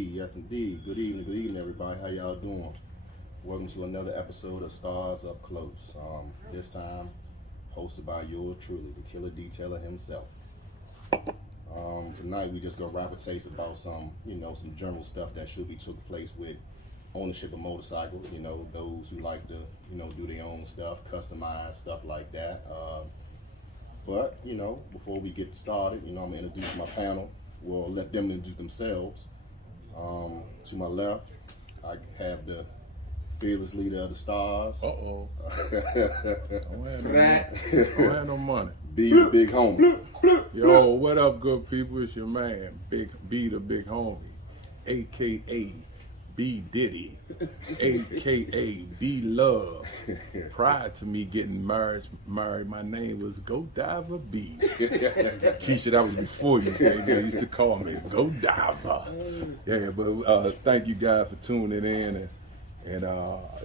Yes, indeed. Good evening, everybody. How y'all doing? Welcome to another episode of Stars Up Close. This time, hosted by yours truly, the killer detailer himself. Tonight, we just gonna rap a taste about some general stuff that should be took place with ownership of motorcycles. Those who like to, do their own stuff, customize stuff like that. But before we get started, I'm gonna introduce my panel. We'll let them introduce themselves. To my left, I have the fearless leader of the stars. Uh-oh. Don't have no money. B the big homie. Yo, what up, good people? It's your man, Big B the big homie, a.k.a. B Diddy, a.k.a. B Love. Prior to me getting married, my name was Go Diver B. Keisha, that was before you, baby. They used to call me Go Diver. Yeah, but thank you guys for tuning in, and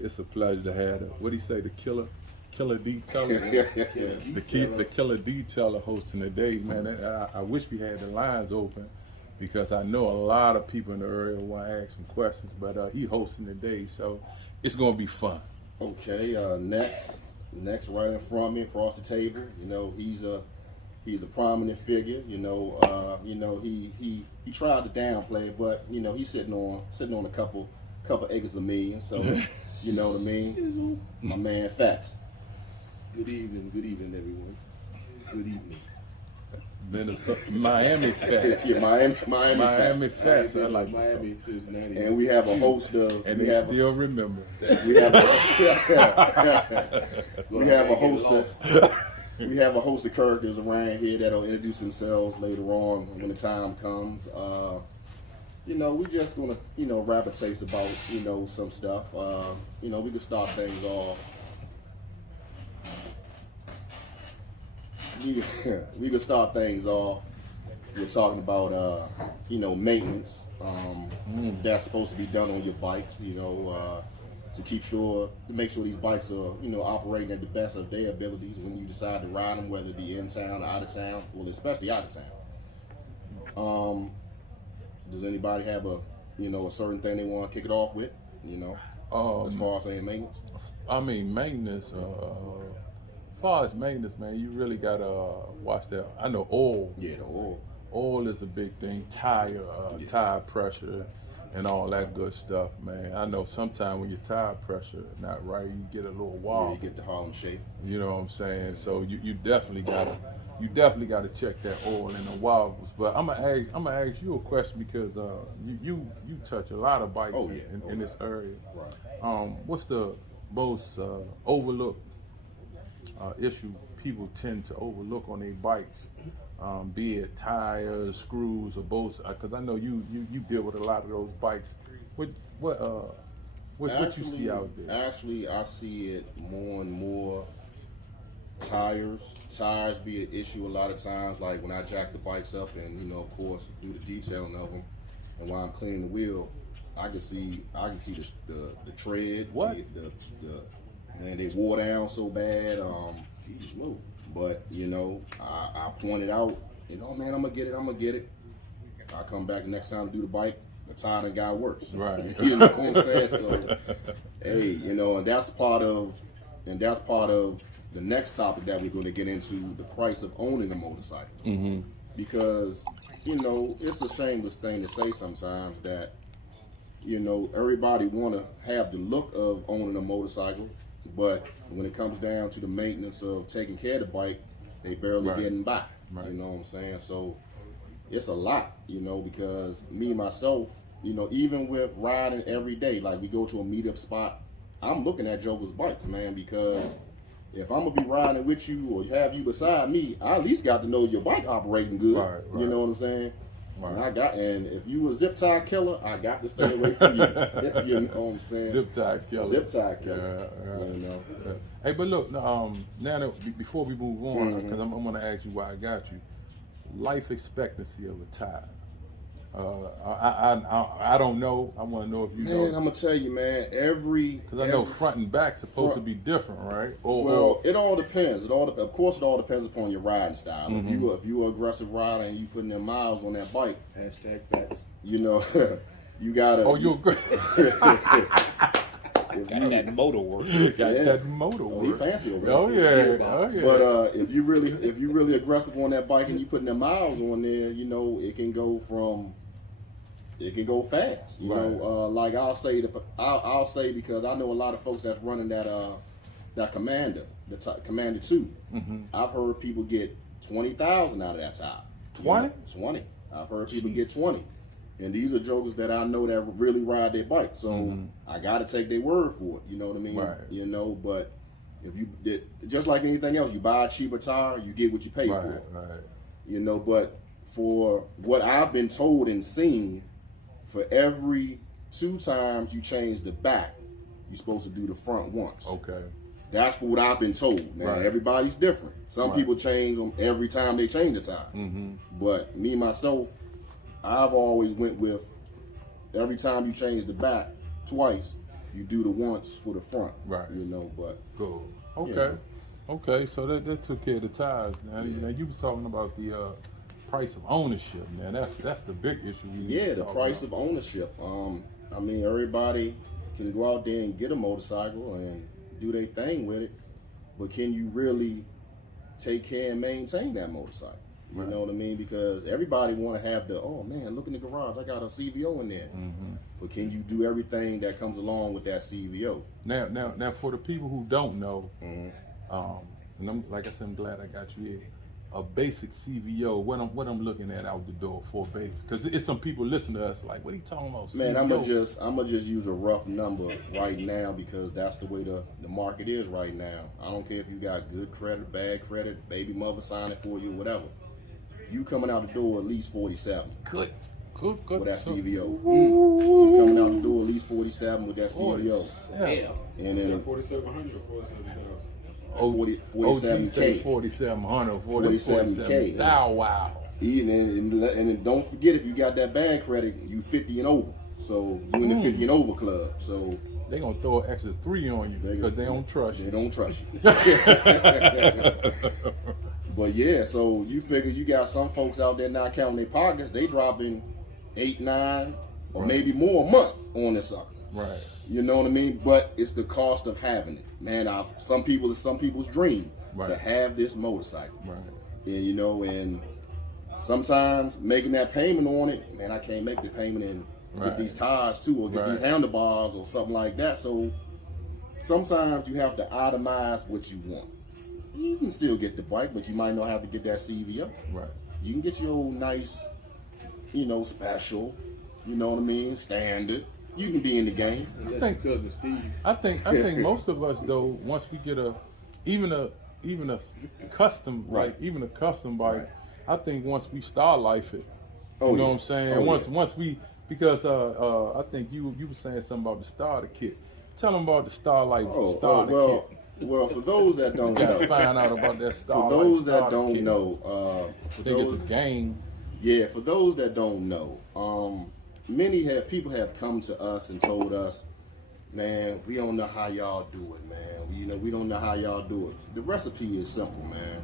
it's a pleasure to have what do you say, the killer detailer, the killer detailer hosting today, man. I wish we had the lines open, because I know a lot of people in the area want to ask some questions, but he hosting today, so it's gonna be fun. Okay, next right in front of me, across the table, he's a prominent figure. He tried to downplay it, but he's sitting on a couple acres of me, so you know what I mean. My man, Fats. Good evening, everyone. Good evening. Miami Fats. Yeah, Miami Fats. I like Miami, Cincinnati. And we have a host of. And they still remember. We have a host of. We have a host of characters around here that'll introduce themselves later on when the time comes. We're just gonna, rap a taste about, some stuff. We can start things off. We can start things off. We're talking about, maintenance. That's supposed to be done on your bikes, to make sure these bikes are, operating at the best of their abilities when you decide to ride them, whether it be in town or out of town, well, especially out of town. Does anybody have a certain thing they want to kick it off with, as far as saying maintenance? I mean, maintenance, as far as maintenance, man, you really gotta watch that. I know oil. Yeah, the oil. Oil is a big thing. Tire pressure, and all that good stuff, man. I know sometimes when your tire pressure not right, you get a little wobble. Yeah, you get the Harlem shape. You know what I'm saying? So you definitely gotta check that oil and the wobbles. But I'm gonna ask you a question, because you touch a lot of bikes in this area. Right. What's the most overlooked issue people tend to overlook on their bikes, be it tires, screws, or bolts? Because I know you deal with a lot of those bikes. What you see out there? Actually, I see it more and more. Tires be an issue a lot of times. Like when I jack the bikes up and of course do the detailing of them, and while I'm cleaning the wheel, I can see the tread. What? And they wore down so bad. But I pointed out, man, I'm gonna get it. If I come back next time to do the bike, the tire done got worse. Right. You know what I'm saying? So, hey, and that's part of the next topic that we're going to get into, the price of owning a motorcycle. Mm-hmm. Because it's a shameless thing to say sometimes that everybody want to have the look of owning a motorcycle, but when it comes down to the maintenance of taking care of the bike, they barely getting by. Right. You know what I'm saying? So it's a lot, because me myself, even with riding every day, like we go to a meetup spot, I'm looking at Joker's bikes, man, because if I'm gonna be riding with you or have you beside me, I at least got to know your bike operating good. Right. You know what I'm saying? Right. And if you a zip tie killer, I got to stay away from you. You know what I'm saying? Zip tie killer. Zip tie killer. Yeah. Hey, but look, now that, before we move on, because I'm going to ask you why I got you, life expectancy of a tire. I don't know. I want to know if you know. Man, I'm gonna tell you, man. Because I know front and back supposed to be different, right? It all depends. Of course, it all depends upon your riding style. If you're an aggressive rider and you putting in miles on that bike, #facts. you You gotta. Oh, you're good. Got that motor work. Got Yeah. that motor Oh, he work. fancy over Oh there. yeah, oh yeah. But if you really aggressive on that bike and you putting the miles on there, you know it can go fast. You Right. know, like I'll say because I know a lot of folks that's running that Commander, Commander 2. Mhm. I've heard people get 20,000 out of that tire. 20? 20. I've heard people get 20. And these are jokers that I know that really ride their bike. So I got to take their word for it. You know what I mean? Right. You know, but if you did, just like anything else, you buy a cheaper tire, you get what you pay for. Right. You know, but for what I've been told and seen, for every 2 times you change the back, you're supposed to do the front once. Okay. That's what I've been told. Now, Right. everybody's different. Some Right. people change them every time they change the tire. But me, myself, I've always went with every time you change the back twice, you do the once for the front. Right. You know, but Cool. Okay. Yeah. Okay. So that took care of the tires. Now you was talking about the price of ownership. Man, that's the big issue. We need yeah, to the talk price about. of ownership. I mean, everybody can go out there and get a motorcycle and do their thing with it, but can you really take care and maintain that motorcycle? You Right. know what I mean? Because everybody want to have oh man, look in the garage, I got a CVO in there. But can you do everything that comes along with that CVO? Now, for the people who don't know, Mhm. and like I said, I'm glad I got you here. A basic CVO, what I'm looking at out the door for basic, because it's some people listening to us like, what are you talking about? Man, CVO? I'm gonna just use a rough number right now because that's the way the market is right now. I don't care if you got good credit, bad credit, baby mother signing for you, whatever. You coming out the door at least 47 Good. with that CVO. You coming out the door at least 47 with that CVO. Yeah. And then 4,700 or 47,000. 47K. 4,700, 47K. Wow. And then don't forget, if you got that bad credit, you 50 and over. So you in the 50 and over club. So They gonna throw an extra 3 on you because they don't trust they you. don't trust you. But yeah, so you figure you got some folks out there not counting their pockets, they dropping 8, 9, or Right. maybe more a month on this sucker. Right. You know what I mean? But it's the cost of having it. Man, it's some people's dream to Right. have this motorcycle. Right. And you know, and sometimes making that payment on it, man, I can't make the payment and Right. get these tires too, or get these Right. handlebars or something like that. So sometimes you have to itemize what you want. You can still get the bike, but you might not have to get that CVO. Right. You can get your old nice, special, you know what I mean, standard. You can be in the game. That's think- cousin Steve. I think most of us though, once we get even a custom Right. even a custom bike, Right. I think once we start life it, Oh, you know yeah. what I'm saying? Oh, once yeah. once we because I think you were saying something about the starter kit. Tell them about the starter well, kit. well, for those that don't You gotta know, find out about that for starter. those that starter don't kit. know, I think it's a game. Yeah, for those that don't know, people have come to us and told us, man, we don't know how y'all do it, man. We don't know how y'all do it. The recipe is simple, man.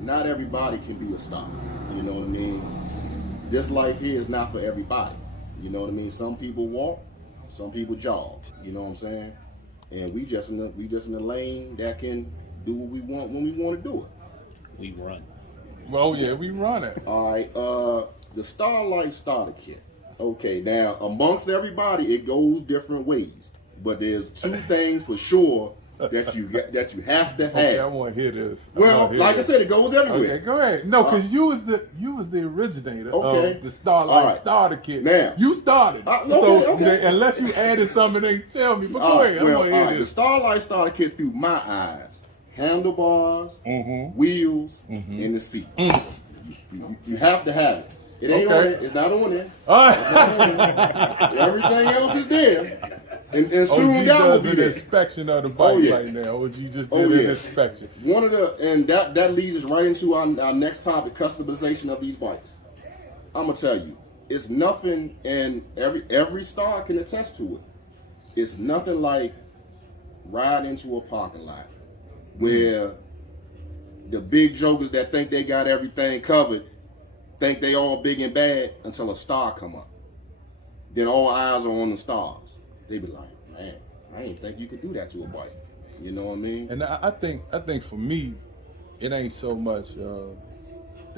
Not everybody can be a star. You know what I mean? This life here is not for everybody. You know what I mean? Some people walk, some people jog. You know what I'm saying? And we just in the lane that can do what we want when we want to do it. We run. Well, yeah, we run it. All right, the Starlight starter kit. Okay, now amongst everybody, it goes different ways, but there's 2 things for sure that you have to have. Okay, I want to hear this. Well, like I said, it goes everywhere. Okay, go ahead. No, because you was the originator Okay. of the Starlight All right. starter kit. Now. You started. Okay. Unless you added something, they tell me. But go All right, ahead. I well, want to all hear right, the this. Starlight starter kit through my eyes: handlebars, Mm-hmm. wheels, and the seat. You have to have it. It ain't Okay. on there. It's not on there. All right. Everything else is there, and OG soon God will does be an there. inspection of the bike Oh, yeah. right now. OG just Oh, did an yeah. inspection. One of that leads us right into our next topic: customization of these bikes. I'm gonna tell you, it's nothing, and every star can attest to it. It's nothing like riding into a parking lot where the big jokers that think they got everything covered think they all big and bad until a star come up. then all eyes are on the stars. They be like, man, I didn't think you could do that to a bike. You know what I mean? And I think for me, it ain't so much the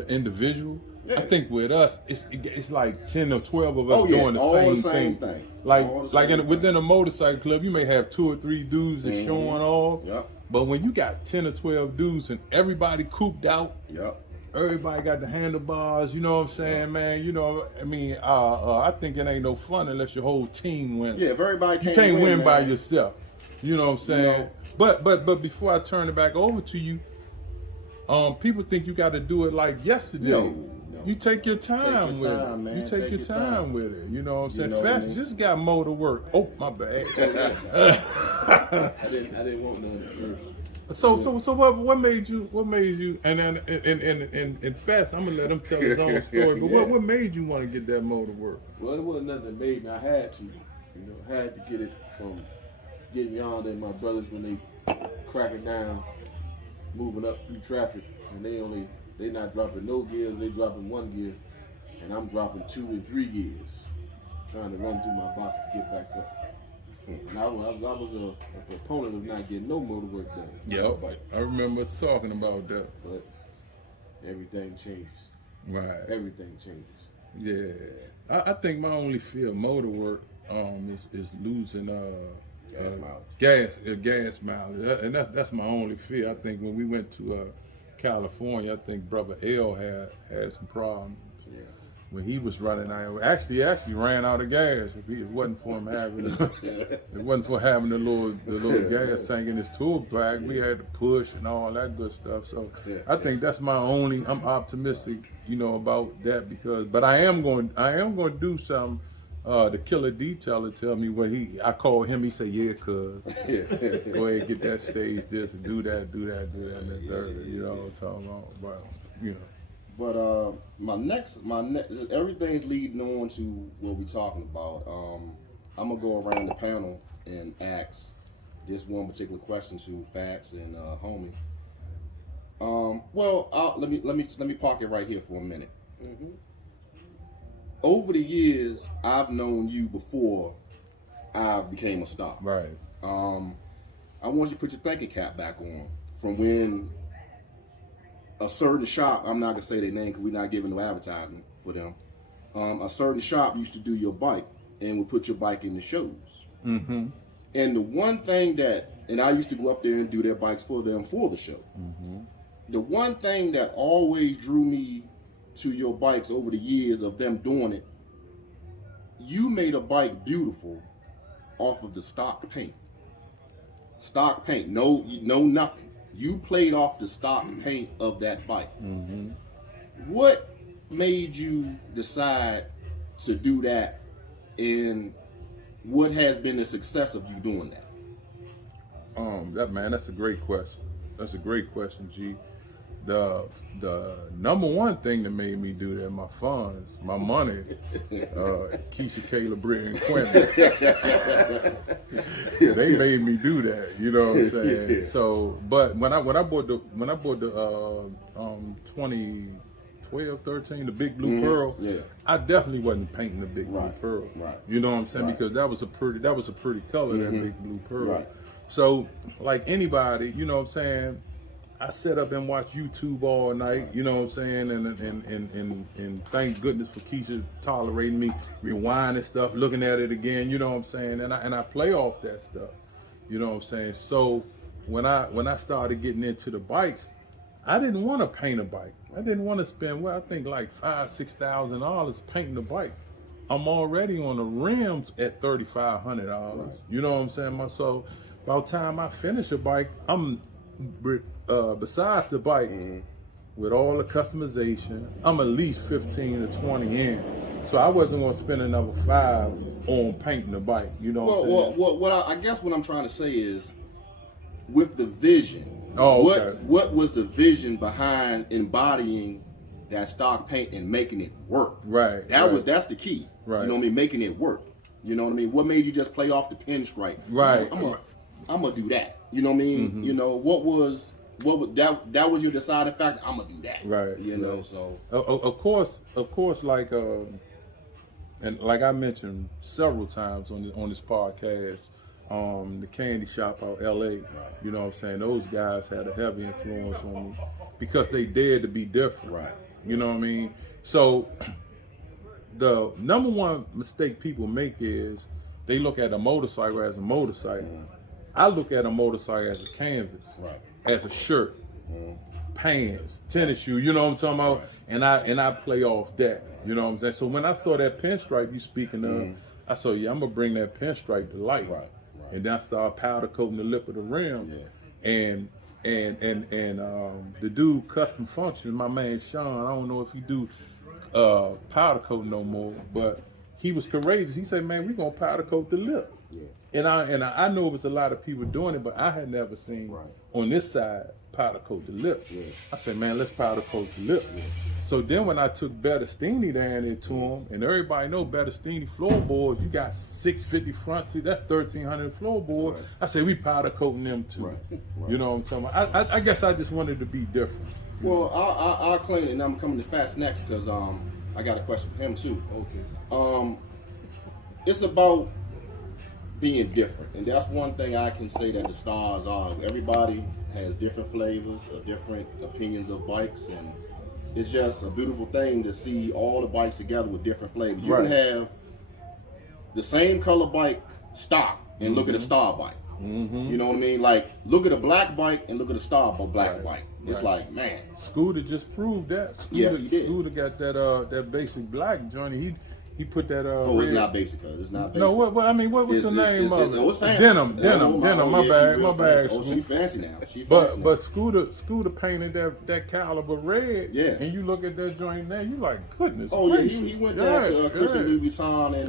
individual. Yeah. I think with us, it's like 10 or 12 of us doing all the the same thing. Like All the same thing. within a motorcycle club, you may have 2 or 3 dudes that's showing off. Yep. But when you got 10 or 12 dudes and everybody cooped out, Yep. everybody got the handlebars, you know what I'm saying, man? You know, I mean, I think it ain't no fun unless your whole team wins. Yeah, if everybody You can't can't win by man. yourself. You know what I'm saying? But before I turn it back over to you, people think you got to do it like yesterday. No. You take your time with it. man. You take your time with it. You know what I'm saying? know what I Fast mean? just got motor work. Oh, my bad. I didn't want none at first. So what made you and Fast, I'm gonna let him tell his own story, but what made you want to get that motor work? Well, it wasn't nothing that made me. I had to, had to get it from getting Yonder and my brothers when they cracking down, moving up through traffic, and they not dropping no gears, they dropping 1 gear, and I'm dropping 2 and 3 gears, trying to run through my box to get back up. And I was a proponent of not getting no motor work done. Yep, I remember us talking about that. But everything changes. Right. Everything changes. Yeah. I think my only fear of motor work is losing gas mileage, and that's my only fear. I think when we went to California, I think Brother L had some problems. Yeah. When he was running out, actually ran out of gas. If it wasn't for him having, it wasn't for having the little gas tank in his tool bag, we had to push and all that good stuff. So I think that's my only. I'm optimistic, about that but I am going to do something. The killer detailer tell me I call him. He say, "Yeah, cuz go ahead, get that stage this and do that, and the third." You know what I'm talking about? But But my next, everything's leading on to what we're talking about. I'm gonna go around the panel and ask this one particular question to Fats and Homie. Let me park it right here for a minute. Mm-hmm. Over the years, I've known you before I became a star. right. I want you to put your thinking cap back on from when a certain shop, I'm not gonna say their name because we're not giving no advertisement for them. A certain shop used to do your bike and would put your bike in the shows. Mm-hmm. And the one thing and I used to go up there and do their bikes for them for the show. Mm-hmm. The one thing that always drew me to your bikes over the years of them doing it, you made a bike beautiful off of the stock paint. Stock paint, no nothing. You played off the stock paint of that bike. Mm-hmm. What made you decide to do that, and what has been the success of you doing that? That's a great question. That's a great question, G. The number one thing that made me do that, my funds, my money, Keisha, Kayla, Britt, and Quentin. They made me do that. You know what I'm saying? So, but when I bought the 2012, 13, the Big Blue Pearl, I definitely wasn't painting the Big Blue Pearl. Right. You know what I'm saying? Because that was a pretty color, that Big Blue Pearl. Right. So, like anybody, you know what I'm saying, I sat up and watched YouTube all night, you know what I'm saying, and thank goodness for Keisha tolerating me, rewinding stuff, looking at it again, you know what I'm saying, and I play off that stuff, you know what I'm saying. So when I started getting into the bikes, I didn't want to paint a bike. I didn't want to spend, I think like $5,000-$6,000 painting a bike. I'm already on the rims at $3,500. You know what I'm saying? So by the time I finish a bike, I'm besides the bike, with all the customization, I'm at least 15 to 20 in. So I wasn't going to spend another $5 on painting the bike. You know what I'm saying? I guess what I'm trying to say is, with the vision, okay. what was the vision behind embodying that stock paint and making it work? Right. That's the key. Right. You know what I mean? Making it work. You know what I mean? What made you just play off the pinstripe? Right. I'm gonna do that. You know what I mean? Mm-hmm. You know, what was that was your deciding factor? I'm gonna do that. Right. You know, so of course, like and like I mentioned several times on this podcast, the candy shop out LA, you know what I'm saying? Those guys had a heavy influence on me because they dared to be different. Right. You know what I mean? So the number one mistake people make is they look at a motorcycle as a motorcycle. I look at a motorcycle as a canvas, as a shirt, pants, tennis shoe, you know what I'm talking about? And I play off that, you know what I'm saying? So when I saw that pinstripe you speaking of, I said, yeah, I'm gonna bring that pinstripe to life. And then I started powder coating the lip of the rim. And the dude Custom Functions, my man Sean, I don't know if he do powder coat no more, but he was courageous. He said, man, we're gonna powder coat the lip. And I know it was a lot of people doing it, but I had never seen on this side powder coat the lip. I said, man, let's powder coat the lip. So then when I took Bettestini down there to him, and everybody know Bettestini floorboards, you got 650 front seat, that's 1,300 floorboards. I said, we powder coating them too. You know what I'm talking about? I guess I just wanted to be different. Well, I'll claim it, and I'm coming to Fast next because I got a question for him too. It's about being different, and that's one thing I can say that the Stars are. Everybody has different flavors, different opinions of bikes, and it's just a beautiful thing to see all the bikes together with different flavors. You can have the same color bike stock and look at a Star bike. You know what I mean? Like, look at a black bike and look at a Star black bike. It's like, man. Scooter just proved that. Yes, he did. Scooter got that basic black joint. He put that oh, it's not basic, cuz. It's not basic. No, what I mean, what's the name of it? It's fancy. Denim. My bad. Oh, she fancy now. But Scooter painted that caliber red. And you look at that joint now, you like, goodness. Oh yeah, he went down to Christian Louis Vuitton and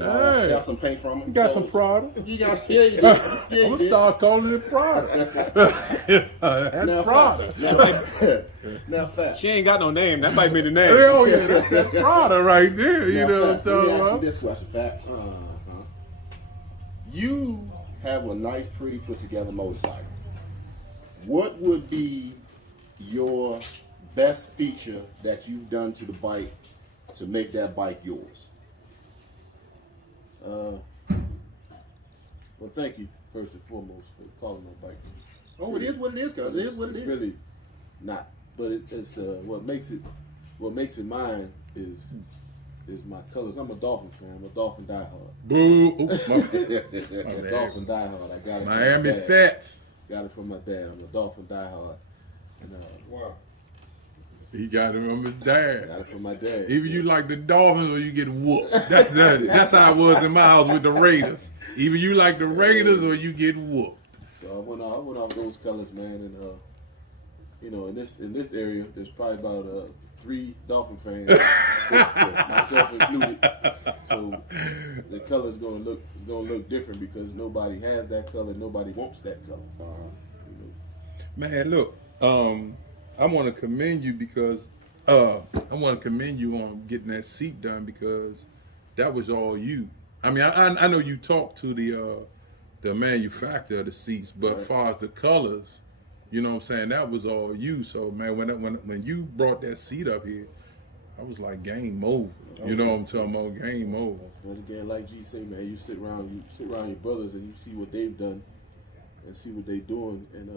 got some paint from him. He got some Prada. You got I'm gonna start calling it Prada. That's Prada. Now, Fast. She ain't got no name. That might be the name. Oh yeah, that's Prada right there. You know what I'm talking about? Let me ask you this question, Fast. You have a nice, pretty, put together motorcycle. What would be your best feature that you've done to the bike to make that bike yours? Well, thank you first and foremost for calling my bike. Oh, it is what it is, cuz. It is what it is. Really not, but it's what makes it mine is my colors. I'm a Dolphin fan. I'm a Dolphin diehard. Boo! Dolphin diehard. I got it. Miami Fats. Got it from my dad. I'm a Dolphin diehard. And, wow. He got it from his dad. Got it from my dad. Either you like the Dolphins or you get whooped. That's how it was in my house with the Raiders. Either you like the Raiders or you get whooped. So I went off those colors, man, and you know, in this area, there's probably about 3 Dolphin fans, myself included. So the color is gonna look different because nobody has that color, nobody wants that color. You know? Man, look, I want to commend you because I want to commend you on getting that seat done because that was all you. I mean, I know you talked to the manufacturer of the seats, but as far as the colors, you know what I'm saying, that was all you. So man, when you brought that seat up here, I was like, game over. You know what I'm talking about? Game over. But again, like G say, man, you sit around your brothers and you see what they've done and see what they're doing, and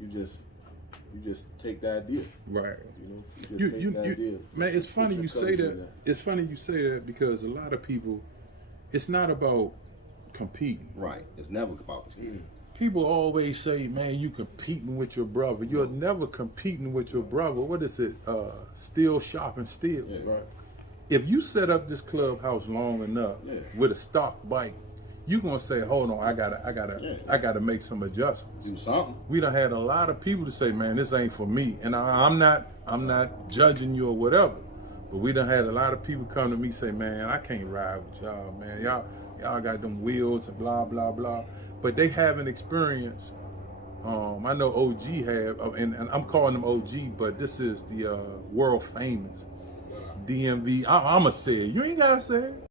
you just take the idea. Right. You know, you take the idea. Man, it's funny you say that. It's funny you say that because a lot of people, it's not about competing. Right. It's never about competing. People always say, man, you competing with your brother. You're never competing with your brother. What is it? Steel sharpens steel. Yeah. Right. If you set up this clubhouse long enough with a stock bike, you're gonna say, hold on, I gotta make some adjustments. Do something. We done had a lot of people to say, man, this ain't for me. And I'm not judging you or whatever. But we done had a lot of people come to me say, man, I can't ride with y'all, man. Y'all got them wheels and blah, blah, blah. But they haven't experienced, I know OG have, and I'm calling them OG, but this is the world famous DMV. I'ma say it. You ain't gotta say it.